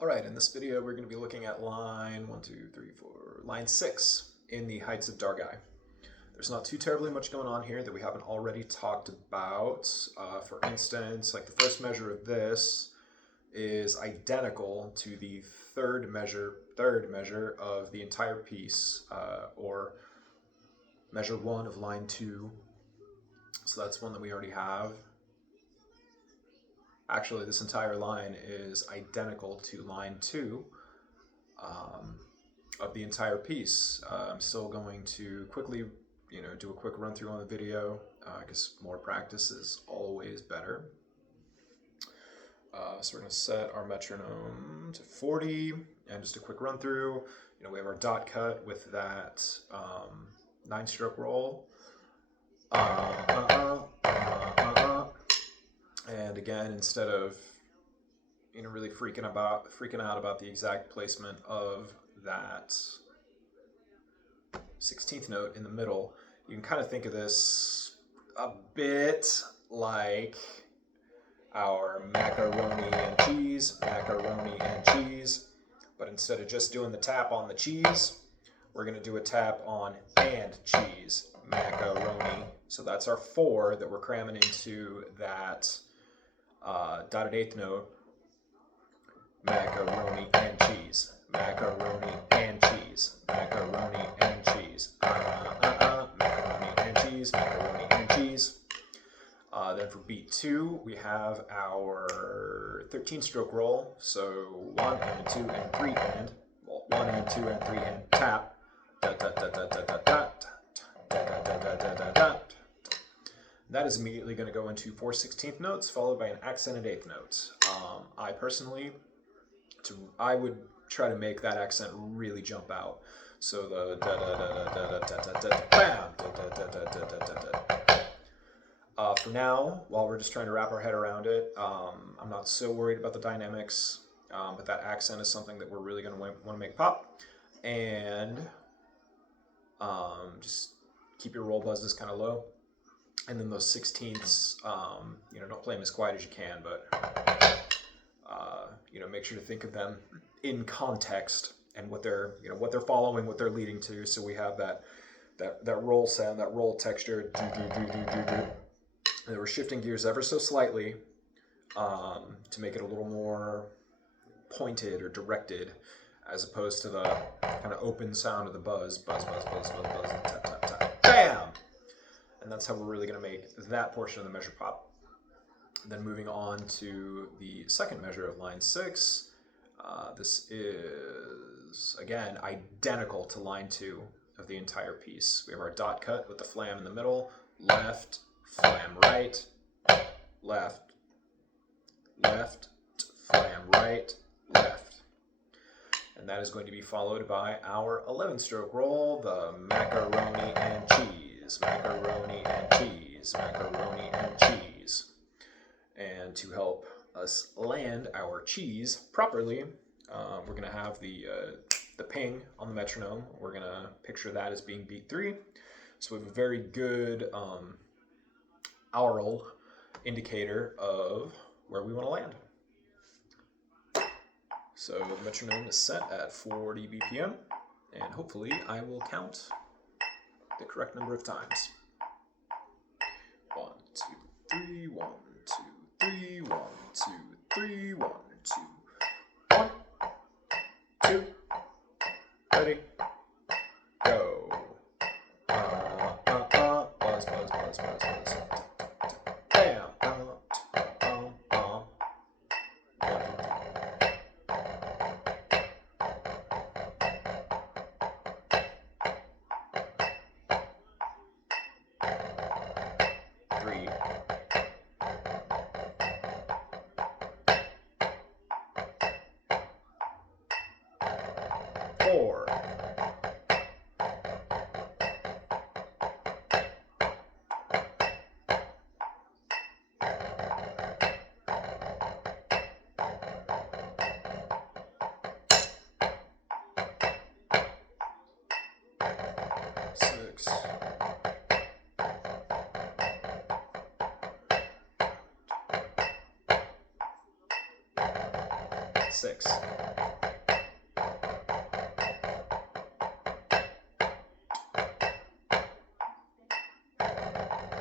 Alright, in this video we're going to be looking at line 6 in the Heights of Dargai. There's not too terribly much going on here that we haven't already talked about. For instance, like the first measure of this is identical to the third measure of the entire piece, or measure 1 of line 2. So that's one that we already have. Actually, this entire line is identical to line 2 of the entire piece. I'm still going to quickly, do a quick run through on the video because more practice is always better. So we're going to set our metronome to 40, and just a quick run through. We have our dot cut with that 9-stroke roll. And again, instead of really freaking out about the exact placement of that 16th note in the middle, you can kind of think of this a bit like our macaroni and cheese, but instead of just doing the tap on the cheese, we're going to do a tap on and cheese, macaroni. So that's our 4 that we're cramming into that dotted 8th note, macaroni and cheese, macaroni and cheese, macaroni and cheese, macaroni and cheese, macaroni and cheese. Then for beat 2, we have our 13-stroke roll. So 1 and 2 and 3 and, well, 1 and 2 and 3 and tap, da da da da da da da da da da da da da da. That is immediately going to go into 4 16th notes, followed by an accented 8th note. I personally, I would try to make that accent really jump out. So the da da da da da da da da bam da da da da da da da. For now, while we're just trying to wrap our head around it, I'm not so worried about the dynamics, but that accent is something that we're really going to want to make pop. And just keep your roll buzzes kind of low. And then those 16ths, don't play them as quiet as you can, but make sure to think of them in context and what they're following, what they're leading to. So we have that roll sound, that roll texture, and we're shifting gears ever so slightly to make it a little more pointed or directed, as opposed to the kind of open sound of the buzz, buzz, buzz, buzz, buzz, buzz, tap, tap, tap, bam. And that's how we're really going to make that portion of the measure pop. Then moving on to the second measure of line 6. This is, again, identical to line 2 of the entire piece. We have our dot cut with the flam in the middle, left, flam right, left, left, flam right, left. And that is going to be followed by our 11-stroke roll, the macaroni and cheese, macaroni and cheese, macaroni and cheese. And to help us land our cheese properly, we're going to have the ping on the metronome. We're going to picture that as being beat 3. So we have a very good aural indicator of where we want to land. So the metronome is set at 40 BPM, and hopefully I will count the correct number of times. 1, 2, 3, 1, 2, 3, 1, 2, 3, 1, 2, 1, 2, ready, go. Buzz, buzz, buzz, buzz, buzz. Bam. 3, 4, 6, 7, 6.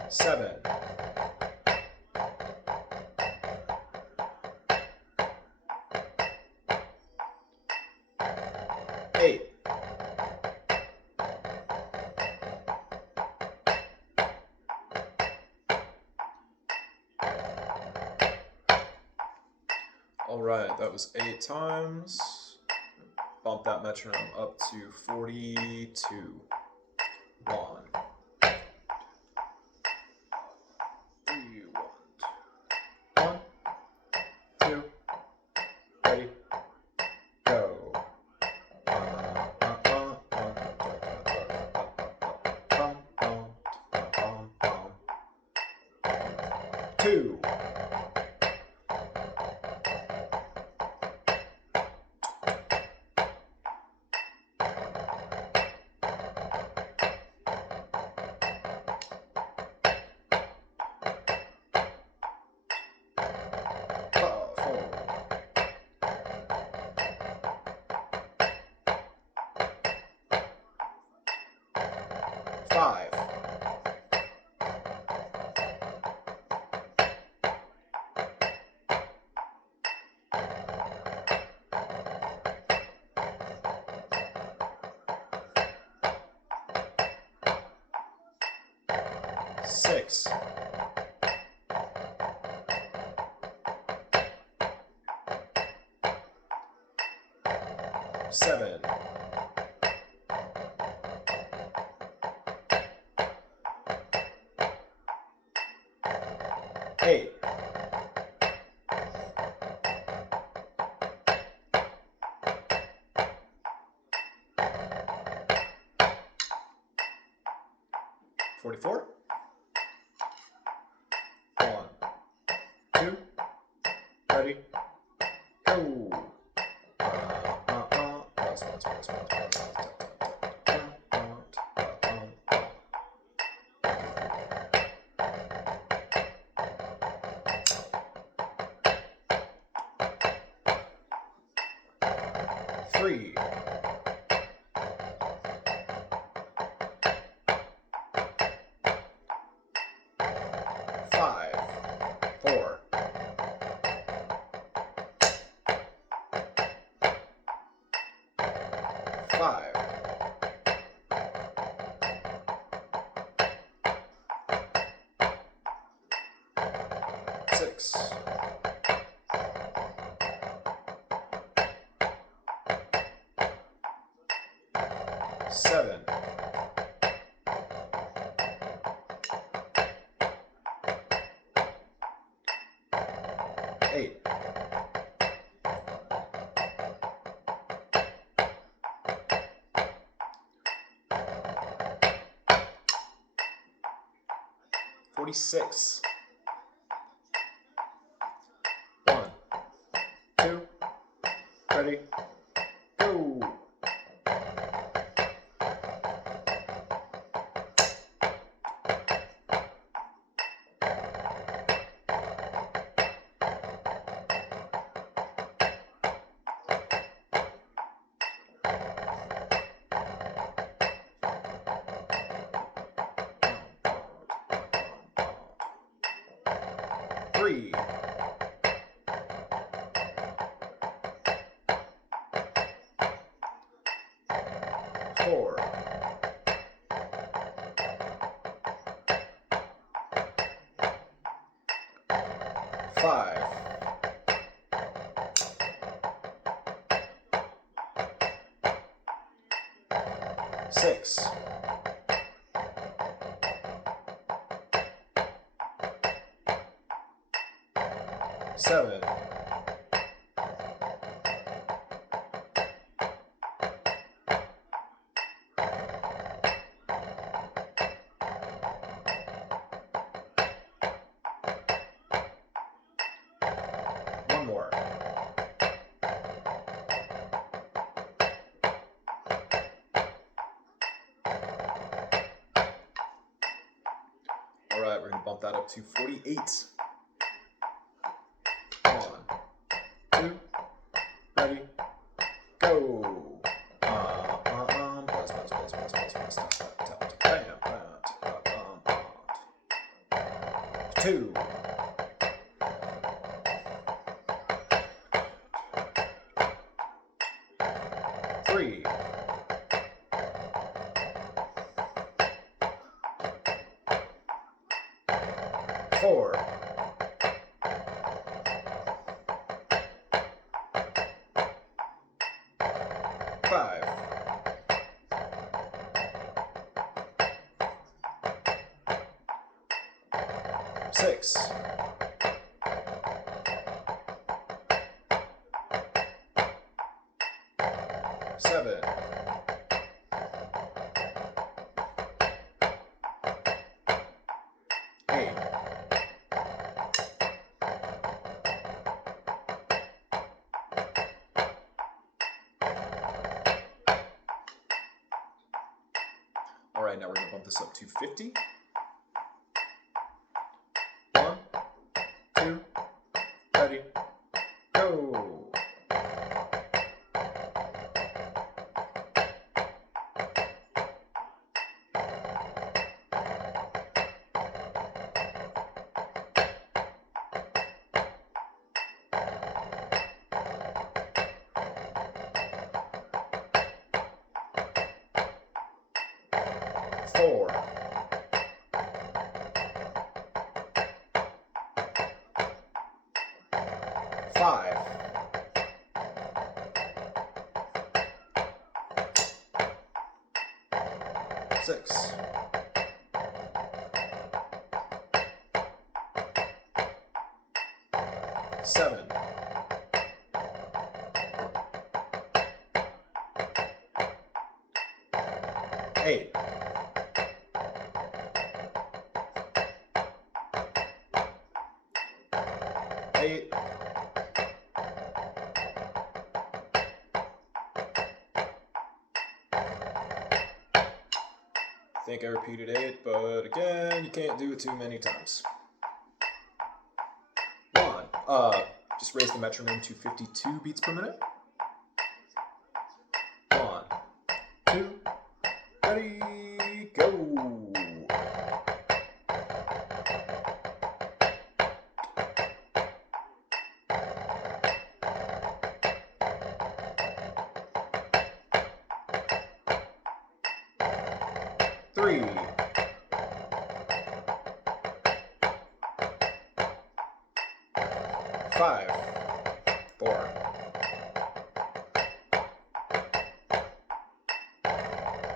7. 8. 'Alright, that was 8 times. Bump that metronome up to 42. 1. 3, 1, 2, ready, go. 2. 5. 6. 7. 8. 44. 1, 2, ready, go. Pause, pause, pause, pause, pause. 3. 5. 4. 5. 6. 7. 8. 46. 1, 2, ready, go. 3. 4. 5. 6. 7. 1 more. All right, we're gonna bump that up to 48. 1, 2, go. Buzz, buzz, buzz, buzz, buzz, buzz, tap, tap, tap, bam, bam, 2. 3. 4. 5. 6. 7. 8. 'All right, now we're gonna bump this up to 50. 1, 2, ready, go. 4. 5. 6. 7. 8. 8. 'I think I repeated 8, but again, you can't do it too many times. 1. Just raise the metronome to 52 beats per minute. 1, 2, ready, go. 3. 5. 4.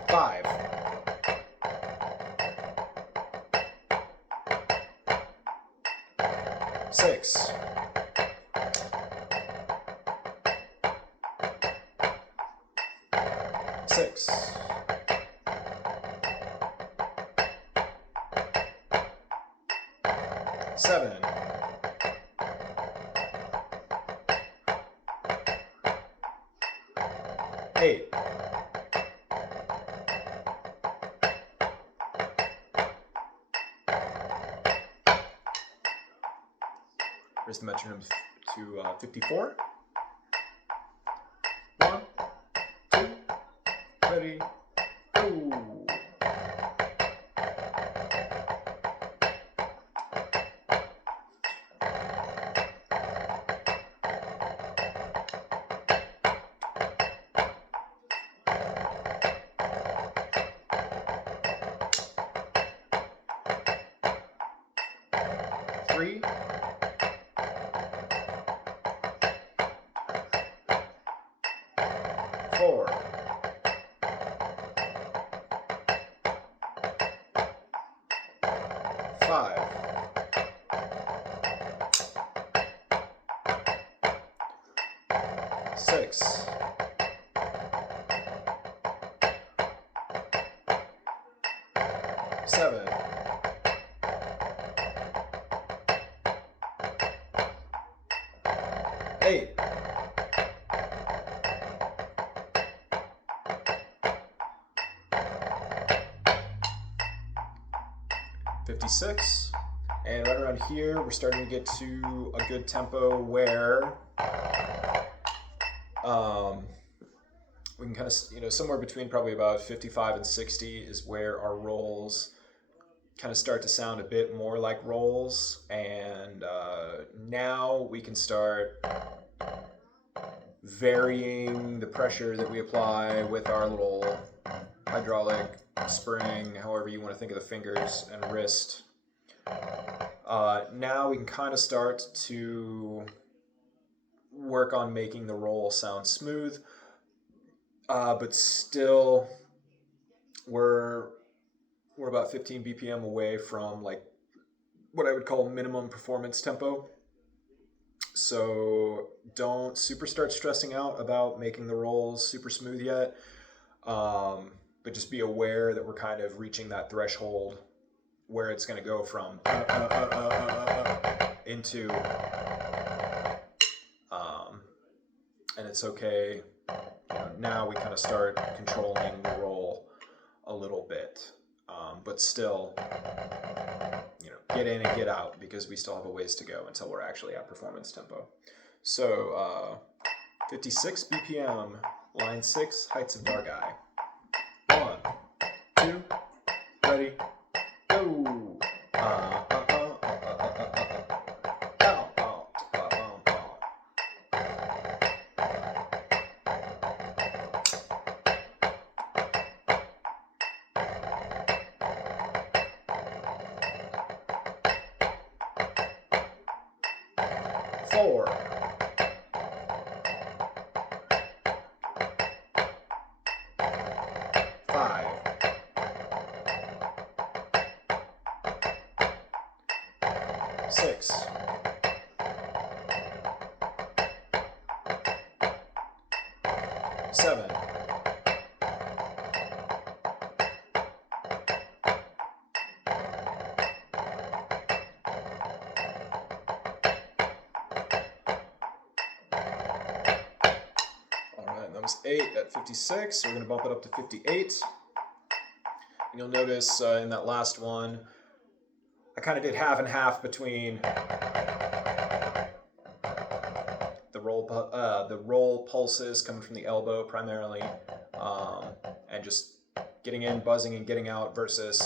5. 6. 6. 7. 8. 'Raise the metronome to 54. 1, 2, ready, go. 3. 4. 5. 6. 7. 8. 56. And right around here, we're starting to get to a good tempo where we can kind of, somewhere between probably about 55 and 60 is where our rolls kind of start to sound a bit more like rolls. And now we can start varying the pressure that we apply with our little hydraulic spring, however you want to think of the fingers and wrist. Now we can kind of start to work on making the roll sound smooth, but still we're about 15 BPM away from like what I would call minimum performance tempo. So don't super start stressing out about making the rolls super smooth yet, but just be aware that we're kind of reaching that threshold where it's going to go from into, and it's okay. Now we kind of start controlling the roll a little bit, but still, get in and get out, because we still have a ways to go until we're actually at performance tempo. So 56 BPM, line 6, Heights of Dargai. 1, 2, ready, go. 4, 5, 6, 7, 8 at 56, so we're going to bump it up to 58. And you'll notice in that last one, I kind of did half and half between the roll pulses coming from the elbow primarily, and just getting in, buzzing, and getting out, versus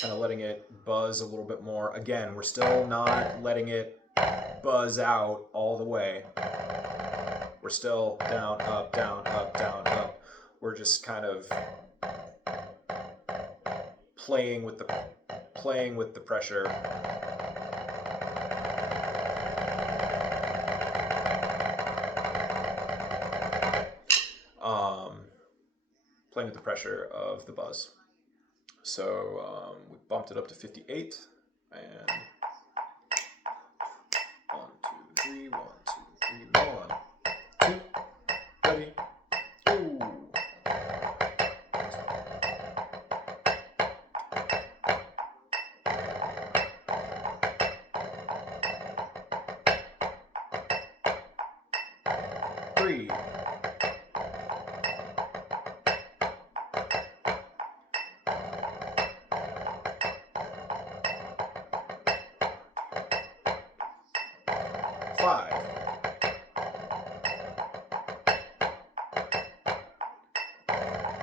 kind of letting it buzz a little bit more. Again, we're still not letting it buzz out all the way. We're still down, up, down, up, down, up. We're just kind of playing with the pressure. Playing with the pressure of the buzz. So we bumped it up to 58, and 1, 2, 3, 1, 2, 3, 1. 2, ready, go. 3, 5,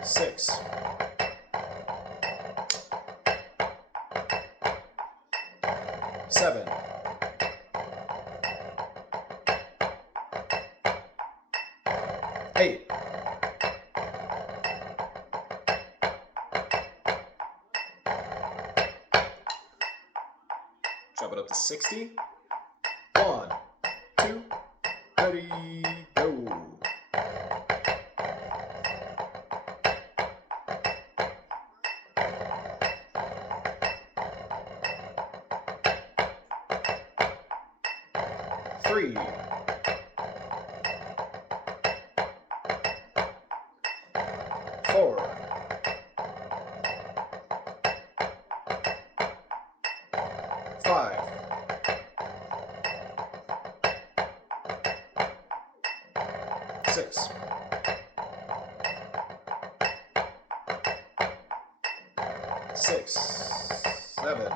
6, 7, 8, 60. 1, 2, ready, go. 3, 4, 5, 6, 7,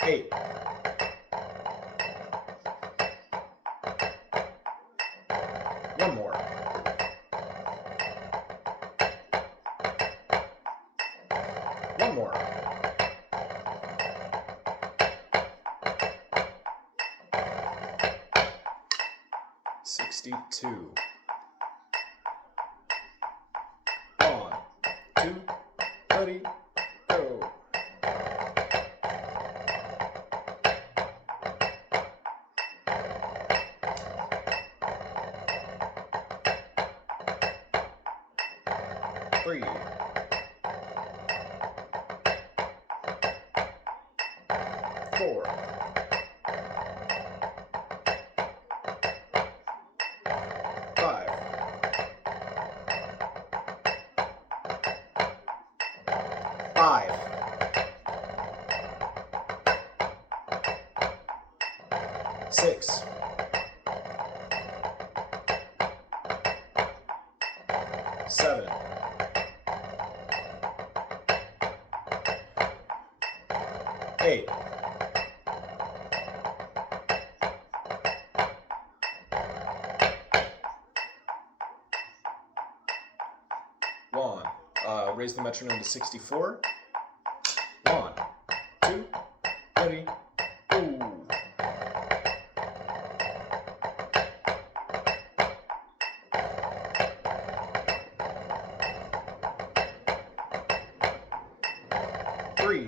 8, One more. One more. $62. 1, 2, ready, go. Three. 4. 5. 5. 6. 7. 8. 1. Raise the metronome to 64. 1, 2, ready, go. Three.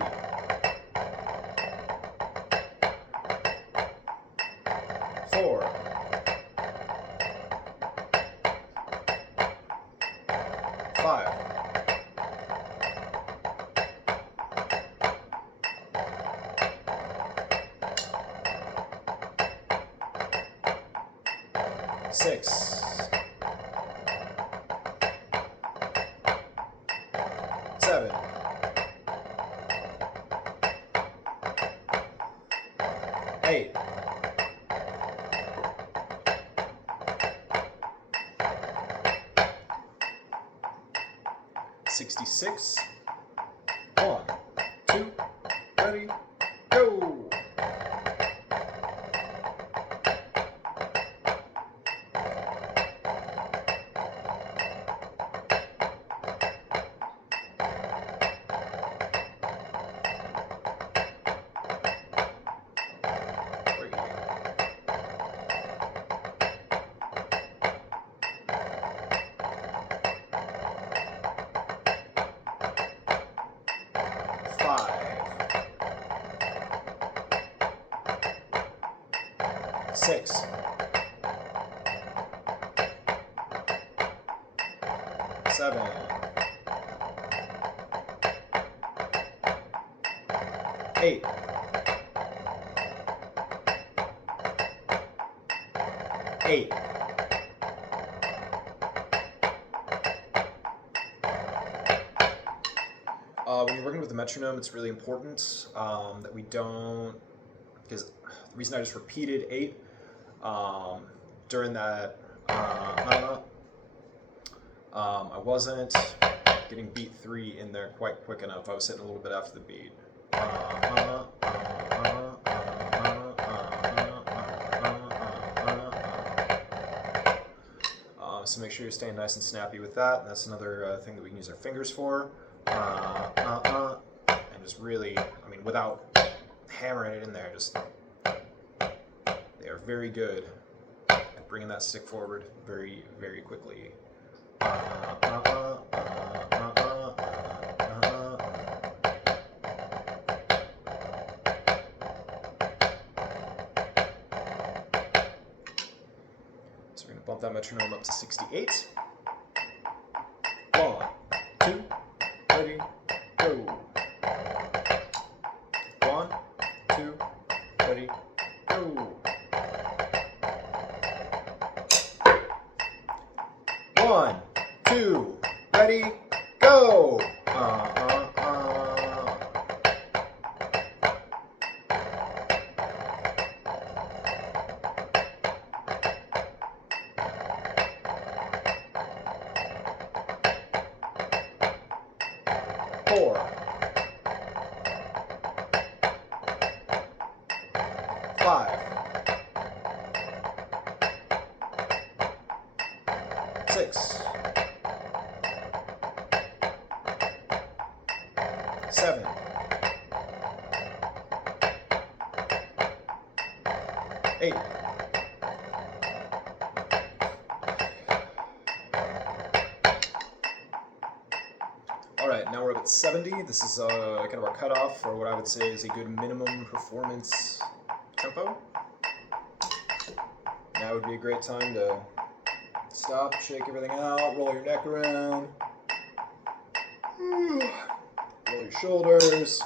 4. 5. 6. 7. 8. 66. 1, 2, ready, go. Six. 7. 8. 8. When you're working with the metronome, it's really important that we don't, because the reason I just repeated 8 during that, I wasn't getting beat 3 in there quite quick enough. I was hitting a little bit after the beat. So make sure you're staying nice and snappy with that. And that's another thing that we can use our fingers for. And just really, I mean, without hammering it in there, just, they are very good at bringing that stick forward very, very quickly. So we're going to bump that metronome up to 68. 1, 2, ready, go. 1, 2, ready, go. 1, 2, ready, go. 4, 6, 7, 8. All right, now we're up at 70. This is kind of our cutoff for what I would say is a good minimum performance tempo. Now would be a great time to stop, shake everything out, roll your neck around, roll your shoulders.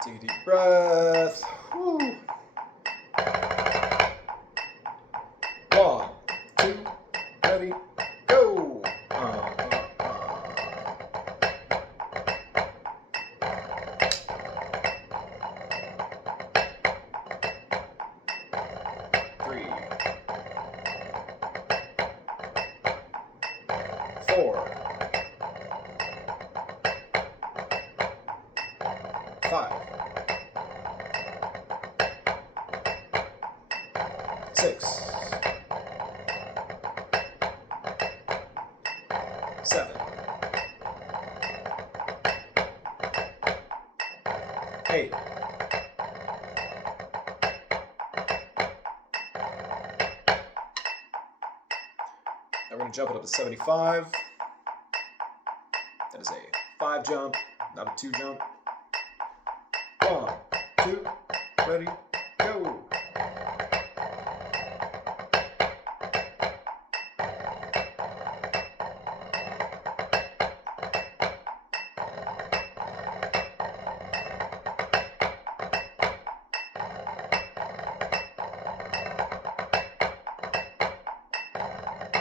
Take a deep breath. Woo. 1, 2, ready, go. 3, 4, 5, 6, 7, 8. Now we're going to jump it up to 75. That is a 5 jump, not a 2 jump. 1, 2, ready, go.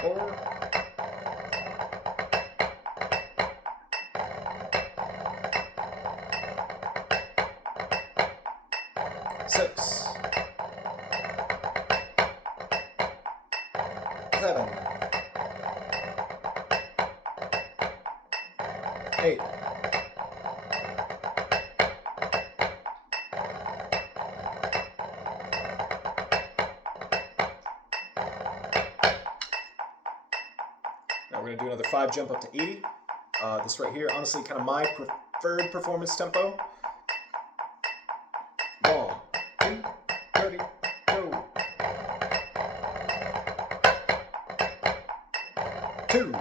Four, 6, 7, 8. Now we're going to do another 5 jump up to 80. This right here, honestly, kind of my preferred performance tempo. 1, 2, ready, go. 2,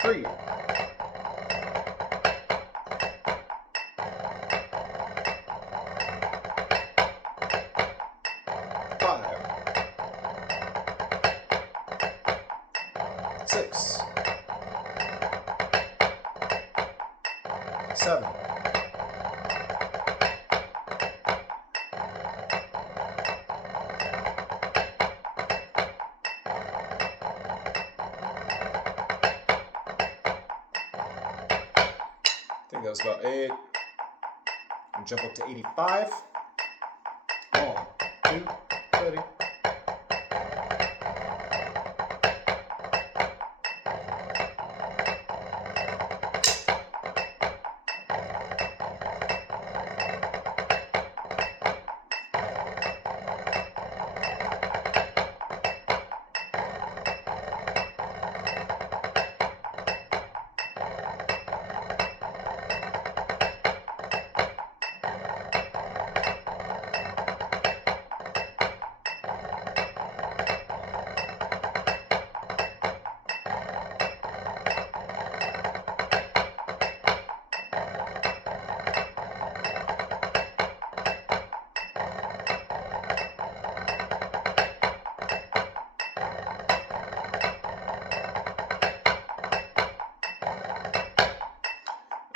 3, 5, 6, 7, 8. I think that was about 8. And jump up to 85. 1, 2, ready.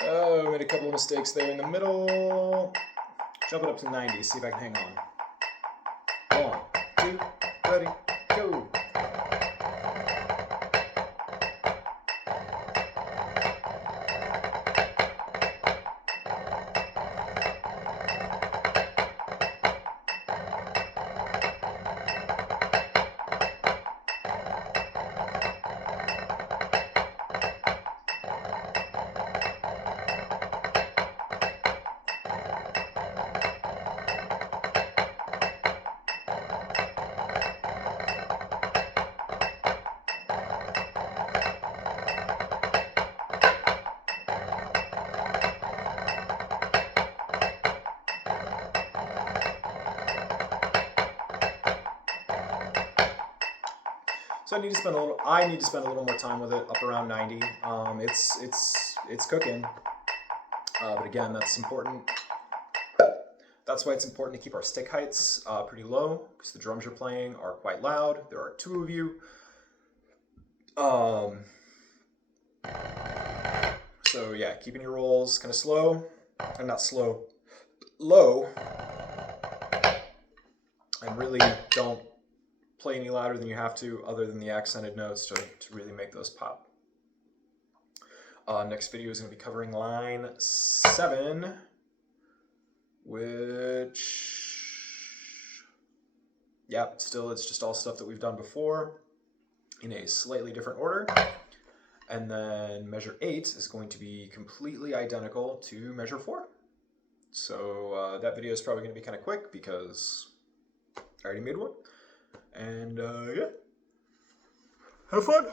Oh, made a couple of mistakes there in the middle. Jump it up to 90, see if I can hang on. 1, 2, ready, go. So I need to spend a little more time with it, up around 90. It's cooking. But again, that's important. That's why it's important to keep our stick heights pretty low, because the drums you're playing are quite loud. There are 2 of you. So yeah, keeping your rolls kind of slow, and not slow, low, and really don't play any louder than you have to, other than the accented notes to really make those pop. Next video is going to be covering line 7, which, yeah, still it's just all stuff that we've done before in a slightly different order. And then measure 8 is going to be completely identical to measure 4. So that video is probably going to be kind of quick because I already made one. And yeah, have fun.